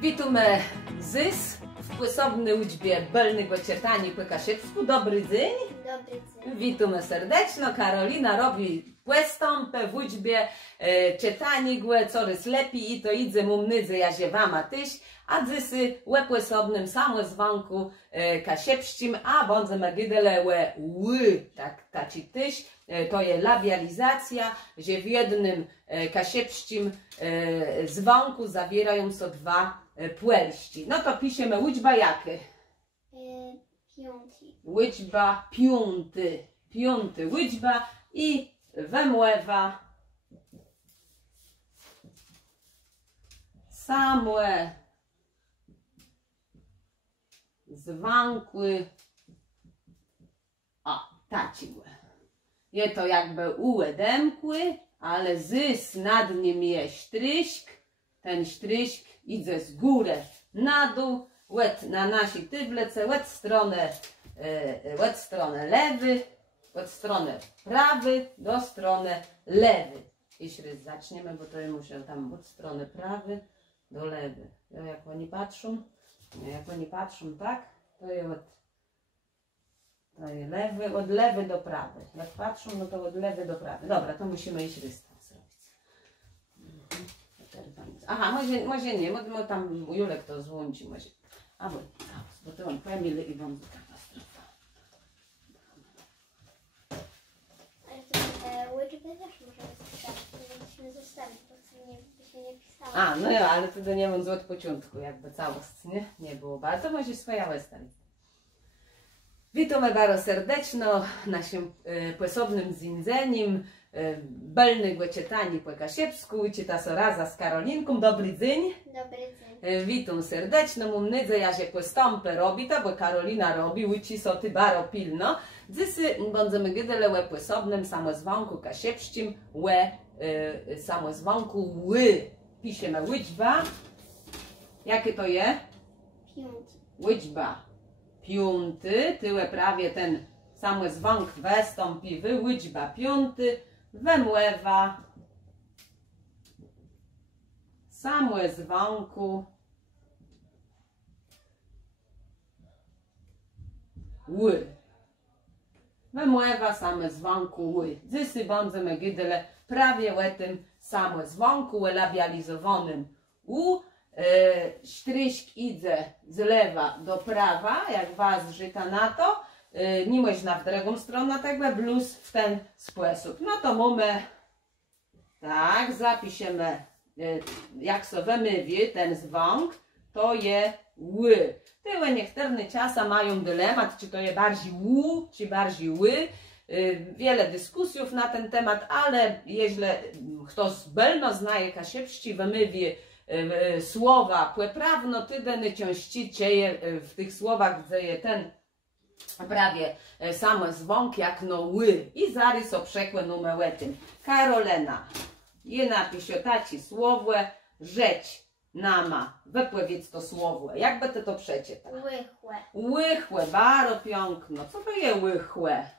Witamy zys w płysobnej liczbie belnych ociertani po kasiepsku. Dobry dzień. Dobry dzień. Witamy serdecznie. Karolina robi płestąpę w liczbie czytani głę coraz lepiej i to idzie mumnydze jaziewama tyś, a zysy łe płysobnym samo zwanku kasiepścim, a bądze magydele łe ły, tak taci tyś. To jest labializacja, że w jednym kasiepścim dzwonku zawierają so dwa płelści. No to piszemy liczba jakie? Piąty. Liczba piąty. Piąty liczba i wemłewa samłe zwankły tacigłe. Je to jakby ułedemkły, ale zys nad nim jest sztryśk. Ten sztryśk idzie z góry na dół, łed na nasi tyblece, łed stronę lewy, łed stronę prawy do strony lewy. Jeśli zaczniemy, bo to muszę tam od strony prawy do lewy. Jak oni patrzą, tak, to jest lewy, od lewy do prawy. Jak patrzą, no to od lewy do prawy. Dobra, to musimy iść rystą zrobić. Aha, może nie, może tam Julek to złączy, może. A bo to on Emily i wam katastrofa. Ale to liczby też możemy musimy zostawić, bo by się nie pisało. A, no ja, ale to nie mam od początku, jakby całość, nie było, ale to może swoja westawić. Witamy bardzo serdecznie naszym płysobnym zindzeniem belnych czytani po kasiepsku, czyta so raza z Karolinką. Dobry dzień. Dobry dzień. Witam serdecznie, mumnydze ja się płystąpę robi, to bo Karolina robi, łyci so ty baro pilno. Dzysy będziemy gydele łe płysobnym samozwonku kasiepścim, łe samozwonku ły. Piszemy liczba. Jakie to je? Piąty. Liczba piąty, tyłe prawie ten sam dzwonk wystąpiwy, liczba piąty, wemłewa samłe dzwonku ły. Wemłewa same dzwonku ły. Dzysy będziemy gydele prawie łetym samłe dzwonku labializowanym u. Sztryśk idzie z lewa do prawa, jak was żyta na to, nie można w drugą stronę tego, blues w ten sposób. No to mamy, tak, zapiszemy, jak sobie wymówi ten dzwonk, to je ły. Tyle niektóre czasy mają dylemat, czy to je bardziej ł, czy bardziej ły. Wiele dyskusjów na ten temat, ale jeśli ktoś belno znaje kasiepści, wymówi słowa płeprawno, tydeny ciąści dzieje w tych słowach dzieje ten prawie sam dzwonk jak no ły i zarys oprzekłe numełetym. Karolena je napisze taci słowłe rzeć nama wypływiec to słowłe. Jakby to przeczytać? Łychłe. Łychłe, baro piękno. Co to je łychłe?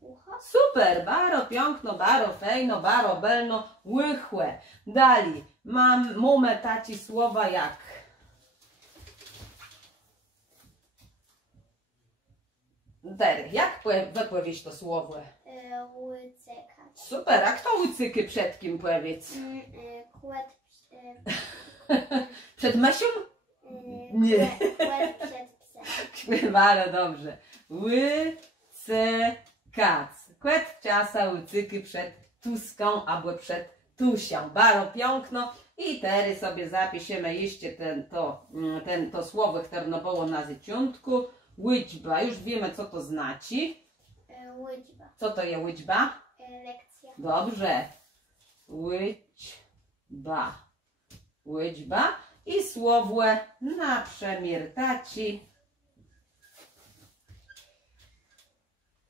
Ucho. Super, baro piękno, baro fejno, baro belno, łychłe. Dali, mamy taci słowa jak? Jak wypowiedzieć to słowo? Łyceka. Super, a kto łycyky przed kim powiedz? Kłed. Przed Masią? Nie. Kłed przed psem. Bardzo dobrze. Łycykac. Kłed czasa łycyky przed tuską albo przed tusią. Bardzo piękno. I teraz sobie zapiszemy jeszcze to słowo, które było na zaczątku. Liczba. Już wiemy, co to znaczy. Liczba. Co to jest liczba? Lekcja. Dobrze. Liczba. Liczba. I słowo na przemiar taci.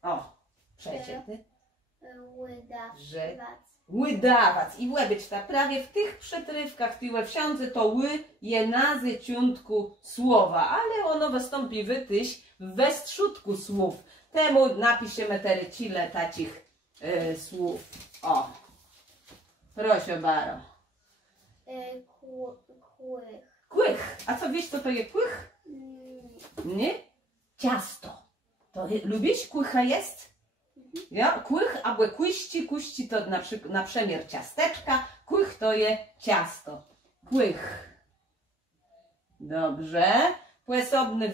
O, przecięty. Łydawac. I łebyć ta prawie w tych przetrywkach, tyłe wsiądze to ły je na zaczątku słowa, ale ono wystąpi wytyś w westrzutku słów. Temu napiszemy terycile tacich słów. O, proszę bardzo. Kłych. Kłych. A co wiesz, co to jest kłych? Nie? Ciasto. To lubisz? Kłycha jest? Ja? Kłych albo kuści. Kuści to na przemiar ciasteczka. Kłych to jest ciasto. Kłych. Dobrze. Płesobny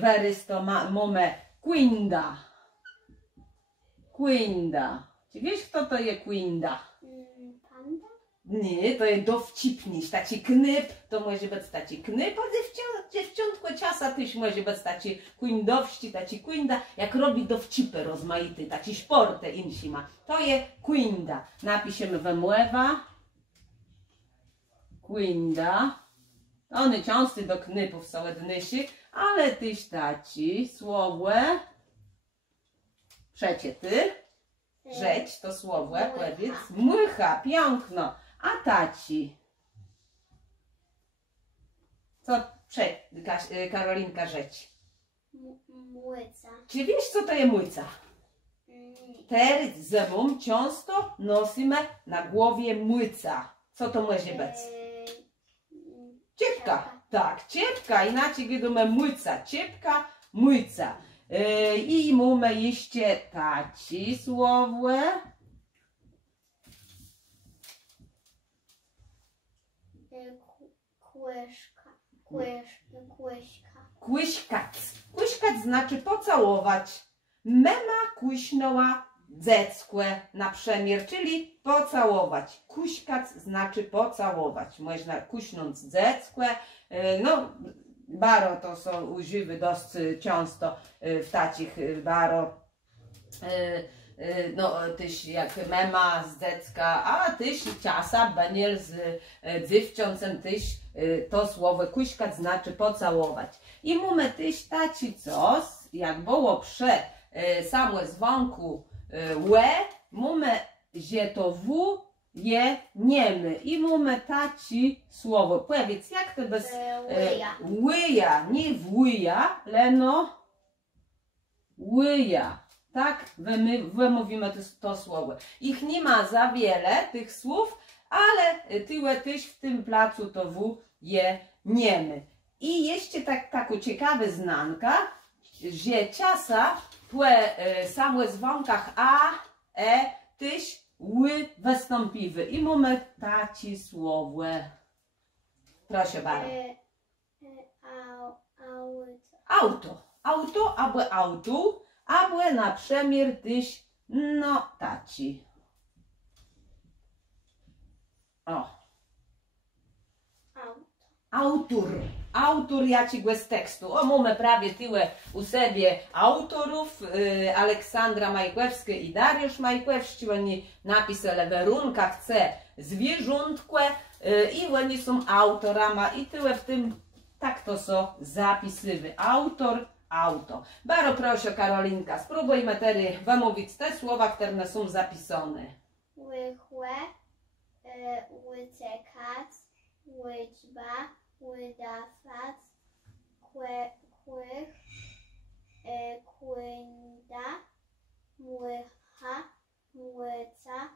wyrys to mamy quinda. Quinda. Czy wiesz, kto to jest quinda? Panda? Nie, to jest dowcipniś. Taki knyp, to może być taki knyp, a dziewczątko ciasa też może być taki quindowści, taki quinda, jak robi dowcipy rozmaity, taki szporte insi ma. To jest quinda. Napiszemy wemłewa. Quinda. One często do knypów są odnysi, ale tyś taci słowłe. Przecie ty. Rzeć to słowłe, powiedz. Młycha, piękno. A taci? Co Karolinka rzeć? Młyca. Czy wiesz, co to jest młyca? Teraz zimą często nosimy na głowie młyca. Co to może być? Ciepka. Tak, ciepka. Inaczej wiadomo młyca. Ciepka, młyca. I mamy jeszcze taci słowłe. Kłyśkac. Kłyśkac znaczy pocałować. Mema kuśnęła dzecłe na przemiar, czyli pocałować. Kuśkac znaczy pocałować. Można kuśnąć dzecłe. No, baro to są używy dosyć często w tacich baro. No, tyś jak mema z dziecka, a tyś ciasa beniel z dziewczącem tyś to słowo kuśkać znaczy pocałować. I mamy tyś taci coś, jak było same dzwonku łe, mamy, że to w je niemy. I mamy taci słowo. Powiedz, jak to bez łyja, nie włyja, leno łyja. Tak, wymówimy to słowo. Ich nie ma za wiele, tych słów, ale tyłe tyś w tym placu to w je niemy. I jeszcze taką ciekawa znanka, że ciasa same dzwonkach a, tyś, ły wystąpiły. I mamy taci słowo. Proszę bardzo. Auto. Auto albo autu. Albo na przemiar tyś, no taci. O. Autor. Autor, ja ci z tekstu. O, mamy prawie tyle u siebie autorów. Aleksandra Majkłewska i Dariusz Majkłewski. Oni napisali, Werunka chce zwierzątko i oni są autorami. I tyle w tym, tak to są zapisywy. Autor. Auto. Bardzo proszę, Karolinka, spróbujmy teraz wymówić te słowa, które są zapisane. Łychłe, łycekać, łyczba, łydafac, kłych, kłynda, młycha, młyca,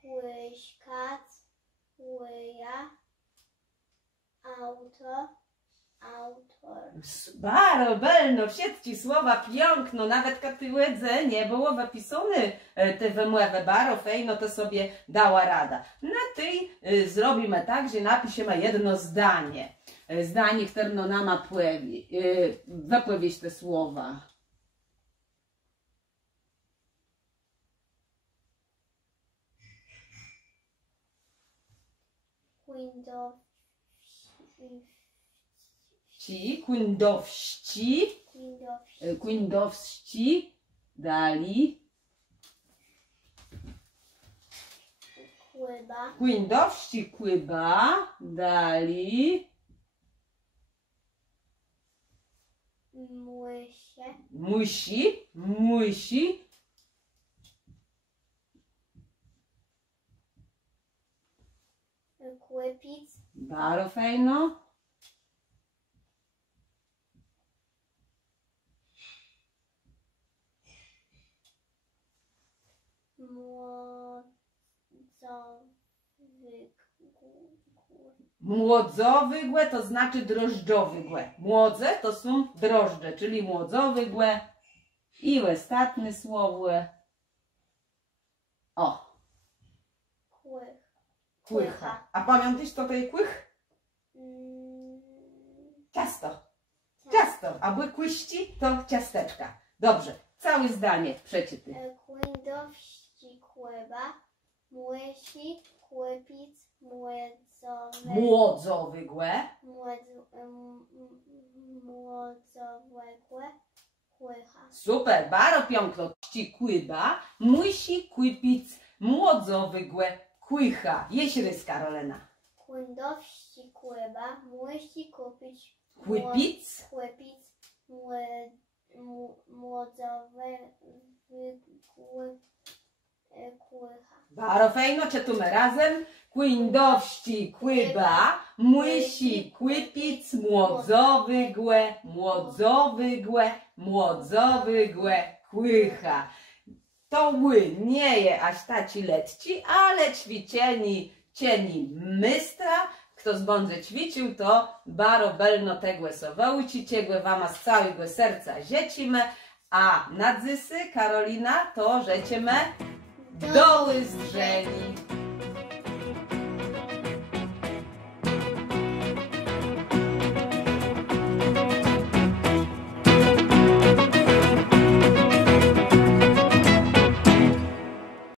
kłyśkac, łyja, auto, autor. Bardzo belno, wszystkie słowa piękno, nawet katywedze nie było napisane te wymówy, bardzo fajno to sobie dała rada. Na tej zrobimy tak, że napiszemy jedno zdanie. Zdanie, które nam wypowiedzieć te słowa. Kłindowści dali kłyba, kłindowści kłyba dali musi kłypic, bardzo fajno. Młodzowygłe to znaczy drożdżowygłe. Młodze to są drożdże, czyli młodzowygłe. I ostatnie słowo. O, kłycha. A pamiętasz, co to jest kłych? Ciasto. Ciasto. A błykłyści to ciasteczka. Dobrze. Całe zdanie przeczytaj. Kłędowści kłyba, młysi, kłypic, Młodzowygłe. młodzowegłe, kłycha. Super, bardzo piękno. Kłyba, musi kłypic, młodzowygłe, kłycha. Jeszcze raz, Karolina. Kłędowści kłyba, młysi, kupić, Kłypic. kłycha. Bardzo fajno, czytamy razem. Kłędowści kłyba, musi kłypic, młodzowygłe, kłycha. To ły nie je aż taci letci, ale ćwiczeni cieni mystra. Kto zbądze ćwiczył, to baro belno tegłe sowołci, ciegłe wama z całego serca rzecimy, a nadzysy, Karolina, to rzecimy doły zdrzeni.